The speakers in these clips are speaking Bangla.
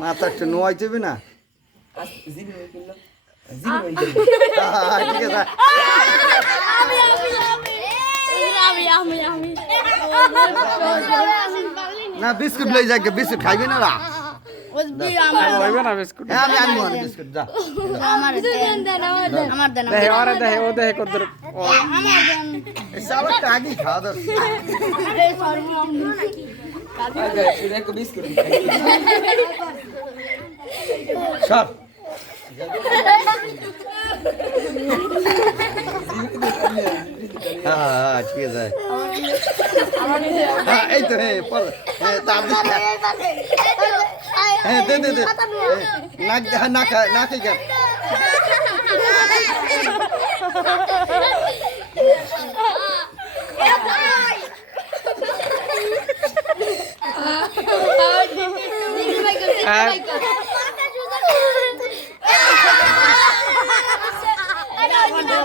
মাথা একটু নোয়াই দেবে না? না বিস্কুট লই যাকে বিস্কুট খাইবি না হ্যাঁ খাওয়া সর হ্যাঁ ঠিক আছে হ্যাঁ এই তো হ্যাঁ হ্যাঁ দে দে দে। না হ্যাঁ না খা না খাই কেন বুঝো আমার দেন আয় না রোজা আমার দেন স্যার আমার দেন এই না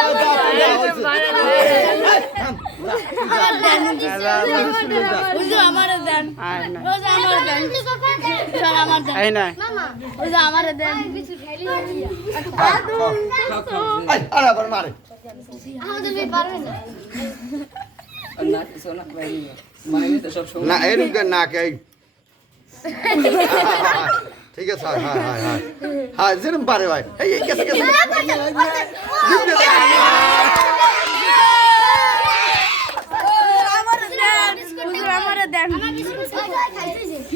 রোজা আমার দেন আরে আবার মারে না সোনা বাইরে মানে তো সব সময় না কে ঠিক আছে হ্যাঁ হ্যাঁ হ্যাঁ হ্যাঁ হ্যাঁ পারে ভাই আমার দেন বুঝো আমার দেন আউজ বিল্লাহ একটা বিস্কুট লই দিয়ে এ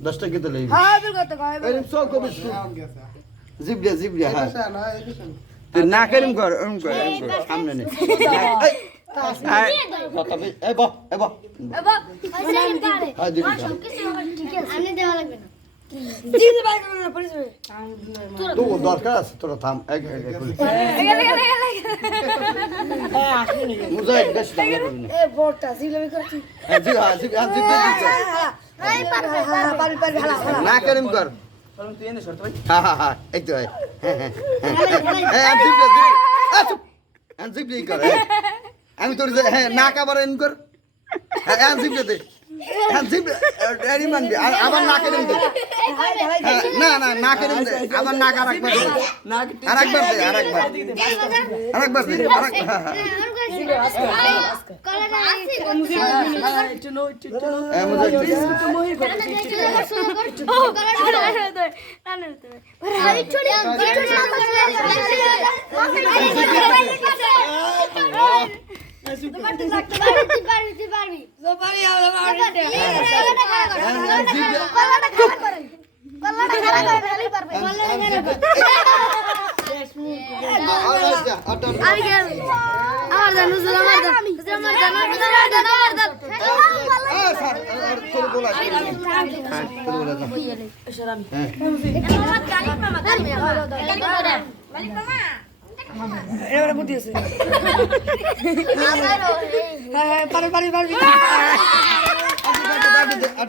দশটা কত কয় এরকম সব কবি জিবলিয়া জিবলিয়া হ্যাঁ। না কেরম কর এরম কর এরম কর সামনে নে। কত বি- এই বহ এই বহ। এবার হইছে আমি পারে। হ্যাঁ আমি দেওয়া লাগবে না। কোন দরকার আছে তোরা থাম না হ্যাঁ হ্যাঁ হ্যাঁ না কেরম কর বলুন তুই এনে শর্ত ভাই হ্যাঁ হ্যাঁ হ্যাঁ এই তো হ্যাঁ হ্যাঁ হ্যাঁ হ্যাঁ হ্যাঁ হ্যাঁ হ্যাঁ। আমি তোর যে- হ্যাঁ নাক আবার এন কর হ্যাঁ হ্যাঁ জিবলিয়া দে হ্যাঁ এরি মানবি আর আবার না কেরম হ্যাঁ, না না না কেরম আবার নাক আর একবার আর একবার দে আর একবার আর একবার দে আর এক- হ্যাঁ হ্যাঁ কলাটা আছে হ্যাঁ মুজা একটু- পারবি পারবি হ্যাঁ, এবারে বুদ্ধি আছে। হ্যাঁ হ্যাঁ পারবে পারবে পারবে আর দিতে, আর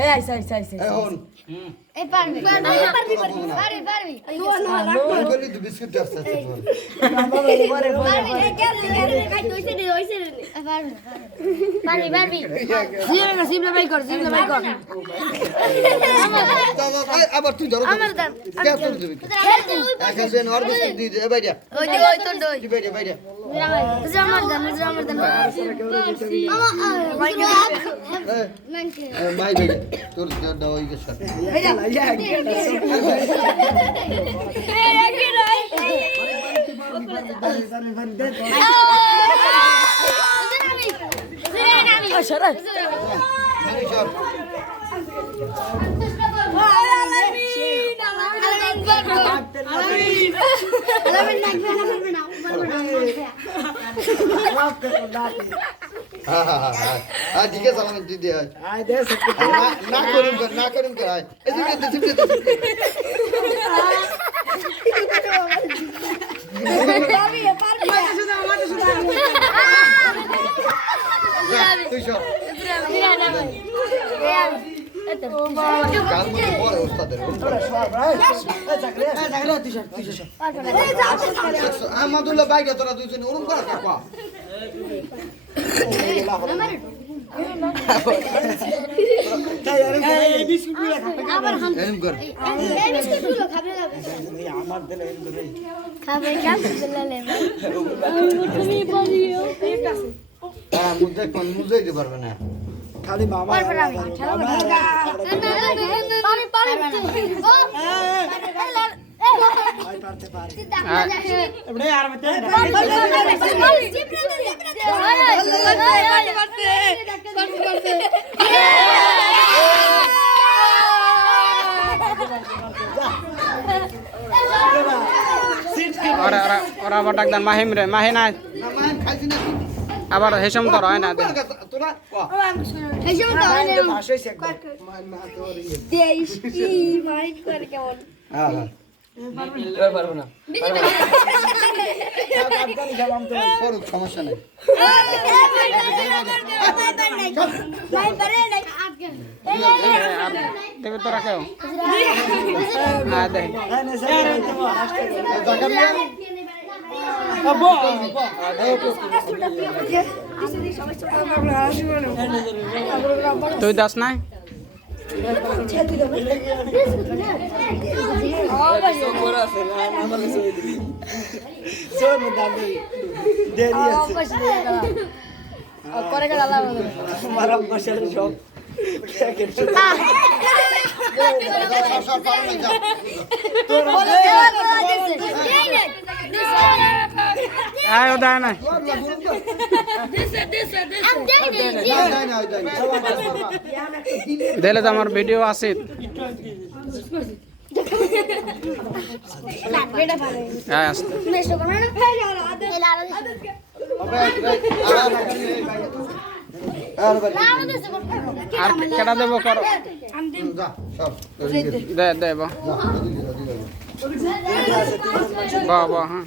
এই আইসা আইসা আইসা এখন এই পারবি পারবি পারবি পারবি পারবি আমি বলি তুই বিস্কুট আসতে বল। পারবি পারবি জিমে জিমে বাই কর জিমে বাই কর। আবার তুই ধরো আমার দাম কে তুই দিবি এখন তুই ওর বিস্কুট দে এই বাইরে। ওই যে ওই তো দই। তুই বাইরে বাইরে। বুঝে আমার দাম বুঝে আমার দাম এই, এই, মাই বাইরে তোর তোর দাও ওই গেছে এই সর হ্যাঁ হ্যাঁ হ্যাঁ হ্যাঁ হ্যাঁ ঠিক আছে আমি দিদি আয় না না করিম কর না করিম কর আয় এই জিপে আমাদুল্লাহ বাইরে তোরা দুইজন ওরম করা হ্যাঁ দিতে পারবে না ওরা ওরা ওরা আবার মাহিম রে মাহি নাই আবার হেসম তো হয় না করুক সমস্যা নেই? তুই দাস নাই করে গেল আল্লাহ সর সর পারো না যা আয় ও দেয় নাই। নাই না দিলে তো আমার ভিডিও আছে। হ্যাঁ আসতে আর বাড়ি আর কেটা দেবো কর যা সর দে দে ব ব ব হ্যাঁ